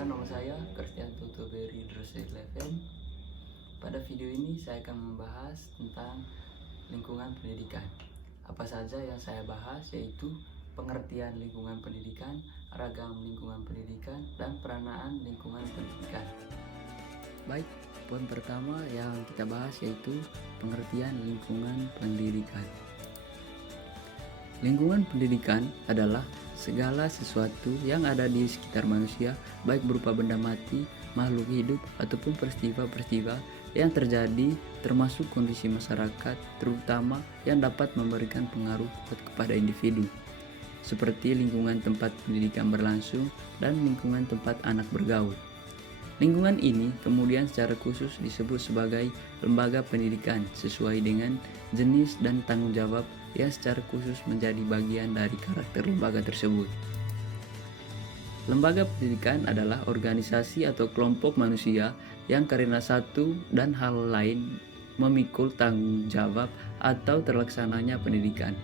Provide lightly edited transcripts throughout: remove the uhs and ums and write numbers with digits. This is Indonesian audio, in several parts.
perkenalkan, nama saya Kristianto Toberi Drose 11. Pada video ini saya akan membahas tentang lingkungan pendidikan. Apa saja yang saya bahas yaitu pengertian lingkungan pendidikan, ragam lingkungan pendidikan, dan peranaan lingkungan pendidikan. Baik, poin pertama yang kita bahas yaitu pengertian lingkungan pendidikan. Lingkungan pendidikan adalah segala sesuatu yang ada di sekitar manusia, baik berupa benda mati, makhluk hidup, ataupun peristiwa-peristiwa yang terjadi, termasuk kondisi masyarakat, terutama yang dapat memberikan pengaruh kepada individu, seperti lingkungan tempat pendidikan berlangsung dan lingkungan tempat anak bergaul. Lingkungan ini kemudian secara khusus disebut sebagai lembaga pendidikan sesuai dengan jenis dan tanggung jawab yang secara khusus menjadi bagian dari karakter lembaga tersebut. Lembaga pendidikan adalah organisasi atau kelompok manusia yang karena satu dan hal lain memikul tanggung jawab atau terlaksananya pendidikan.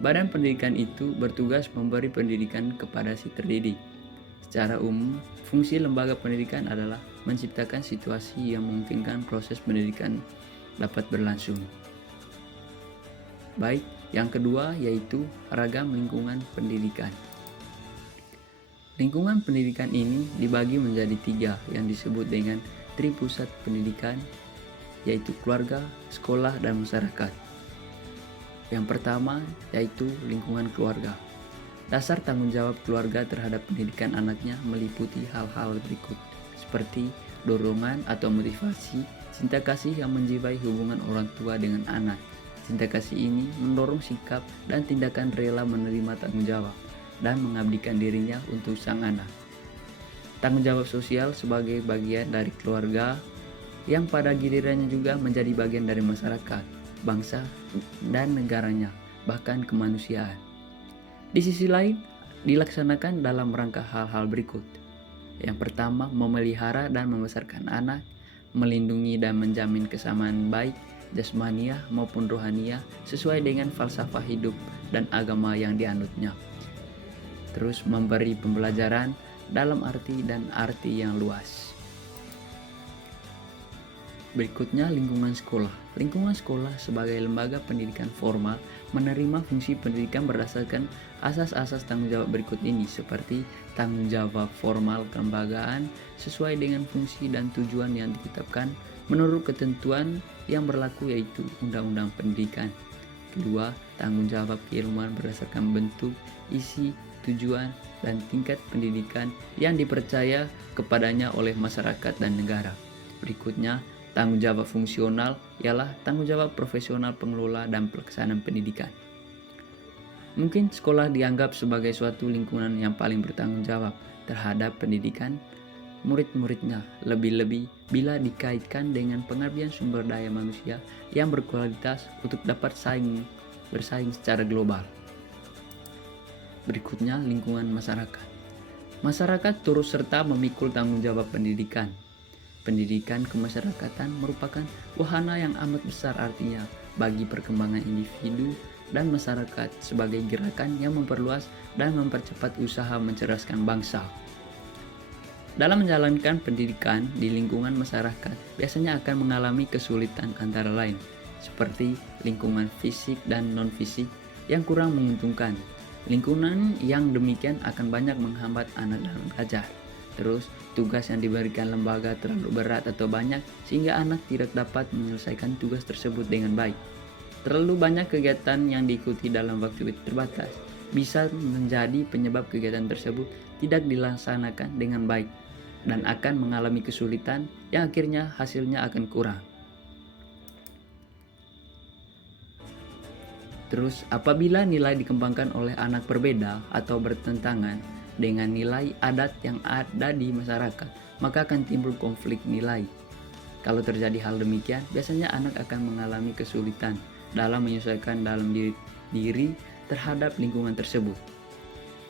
Badan pendidikan itu bertugas memberi pendidikan kepada si terdidik. Secara umum, fungsi lembaga pendidikan adalah menciptakan situasi yang memungkinkan proses pendidikan dapat berlangsung. Baik, yang kedua yaitu ragam lingkungan pendidikan. Lingkungan pendidikan ini dibagi menjadi tiga yang disebut dengan tripusat pendidikan, yaitu keluarga, sekolah, dan masyarakat. Yang pertama yaitu lingkungan keluarga. Dasar tanggung jawab keluarga terhadap pendidikan anaknya meliputi hal-hal berikut, seperti dorongan atau motivasi, cinta kasih yang menjiwai hubungan orang tua dengan anak. Cinta kasih ini mendorong sikap dan tindakan rela menerima tanggung jawab dan mengabdikan dirinya untuk sang anak. Tanggung jawab sosial sebagai bagian dari keluarga yang pada gilirannya juga menjadi bagian dari masyarakat, bangsa, dan negaranya, bahkan kemanusiaan. Di sisi lain, dilaksanakan dalam rangka hal-hal berikut. Yang pertama, memelihara dan membesarkan anak, melindungi dan menjamin kesamaan baik jasmaniah maupun rohaniah sesuai dengan falsafah hidup dan agama yang dianutnya. Terus memberi pembelajaran dalam arti dan arti yang luas. Berikutnya lingkungan sekolah. Lingkungan sekolah sebagai lembaga pendidikan formal menerima fungsi pendidikan berdasarkan asas-asas tanggung jawab berikut ini, seperti tanggung jawab formal kelembagaan sesuai dengan fungsi dan tujuan yang ditetapkan menurut ketentuan yang berlaku, yaitu Undang-Undang Pendidikan. Kedua, tanggung jawab keilmuan berdasarkan bentuk, isi, tujuan, dan tingkat pendidikan yang dipercaya kepadanya oleh masyarakat dan negara. Berikutnya, tanggung jawab fungsional ialah tanggung jawab profesional pengelola dan pelaksanaan pendidikan. Mungkin sekolah dianggap sebagai suatu lingkungan yang paling bertanggung jawab terhadap pendidikan murid-muridnya, lebih-lebih bila dikaitkan dengan pengabdian sumber daya manusia yang berkualitas untuk dapat bersaing secara global. Berikutnya, lingkungan masyarakat. Masyarakat turut serta memikul tanggung jawab pendidikan. Pendidikan kemasyarakatan merupakan wahana yang amat besar artinya bagi perkembangan individu dan masyarakat sebagai gerakan yang memperluas dan mempercepat usaha mencerdaskan bangsa. Dalam menjalankan pendidikan di lingkungan masyarakat, biasanya akan mengalami kesulitan antara lain, seperti lingkungan fisik dan non-fisik yang kurang menguntungkan. Lingkungan yang demikian akan banyak menghambat anak dalam belajar. Terus, tugas yang diberikan lembaga terlalu berat atau banyak sehingga anak tidak dapat menyelesaikan tugas tersebut dengan baik. Terlalu banyak kegiatan yang diikuti dalam waktu terbatas bisa menjadi penyebab kegiatan tersebut tidak dilaksanakan dengan baik dan akan mengalami kesulitan yang akhirnya hasilnya akan kurang. Terus, apabila nilai dikembangkan oleh anak berbeda atau bertentangan dengan nilai adat yang ada di masyarakat, maka akan timbul konflik nilai. Kalau terjadi hal demikian, biasanya anak akan mengalami kesulitan dalam menyesuaikan dalam diri terhadap lingkungan tersebut.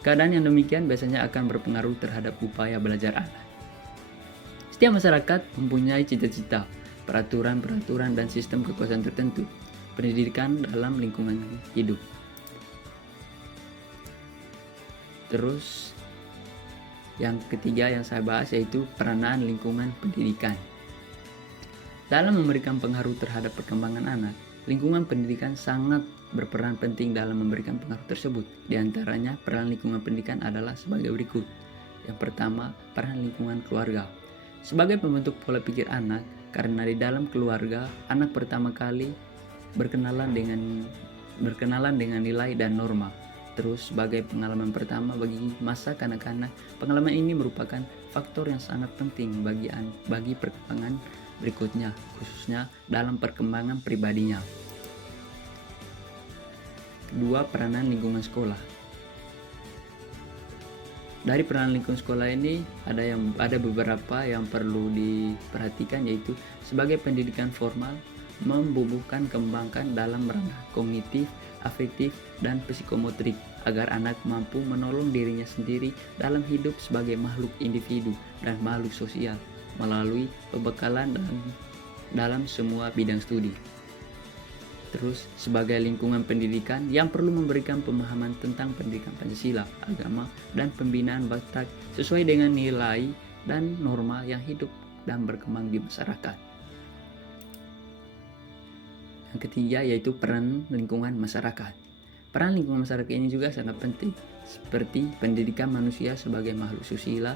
Keadaan yang demikian biasanya akan berpengaruh terhadap upaya belajar anak. Setiap masyarakat mempunyai cita-cita, peraturan-peraturan, dan sistem kekuasaan tertentu. Pendidikan dalam lingkungan hidup. Terus, Yang ketiga yang saya bahas yaitu peranan lingkungan pendidikan. Dalam memberikan pengaruh terhadap perkembangan anak, lingkungan pendidikan sangat berperan penting dalam memberikan pengaruh tersebut. Di antaranya, peran lingkungan pendidikan adalah sebagai berikut. Yang pertama, peran lingkungan keluarga. Sebagai pembentuk pola pikir anak, karena di dalam keluarga, anak pertama kali berkenalan dengan nilai dan norma. Terus sebagai pengalaman pertama bagi masa kanak-kanak, pengalaman ini merupakan faktor yang sangat penting bagi perkembangan berikutnya, khususnya dalam perkembangan pribadinya. Kedua, peranan lingkungan sekolah. Dari peranan lingkungan sekolah ini ada beberapa yang perlu diperhatikan, yaitu sebagai pendidikan formal membubuhkan kembangkan dalam ranah kognitif, afektif, dan psikomotorik agar anak mampu menolong dirinya sendiri dalam hidup sebagai makhluk individu dan makhluk sosial melalui pembekalan dalam semua bidang studi. Terus sebagai lingkungan pendidikan yang perlu memberikan pemahaman tentang pendidikan Pancasila, agama, dan pembinaan bakat sesuai dengan nilai dan norma yang hidup dan berkembang di masyarakat. Yang ketiga yaitu peran lingkungan masyarakat. Peran lingkungan masyarakat ini juga sangat penting, seperti pendidikan manusia sebagai makhluk susila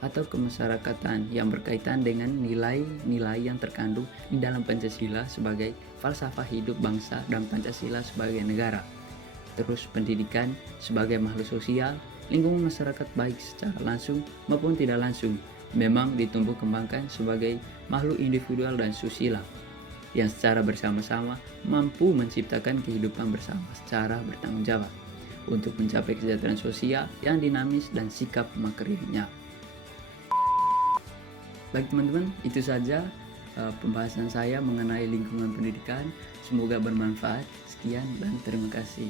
atau kemasyarakatan yang berkaitan dengan nilai-nilai yang terkandung di dalam Pancasila sebagai falsafah hidup bangsa dan Pancasila sebagai negara. Terus pendidikan sebagai makhluk sosial, lingkungan masyarakat baik secara langsung maupun tidak langsung memang ditumbuh kembangkan sebagai makhluk individual dan susila yang secara bersama-sama mampu menciptakan kehidupan bersama secara bertanggung jawab untuk mencapai kesejahteraan sosial yang dinamis dan sikap materialnya. Baik teman-teman, itu saja pembahasan saya mengenai lingkungan pendidikan. Semoga bermanfaat. Sekian dan terima kasih.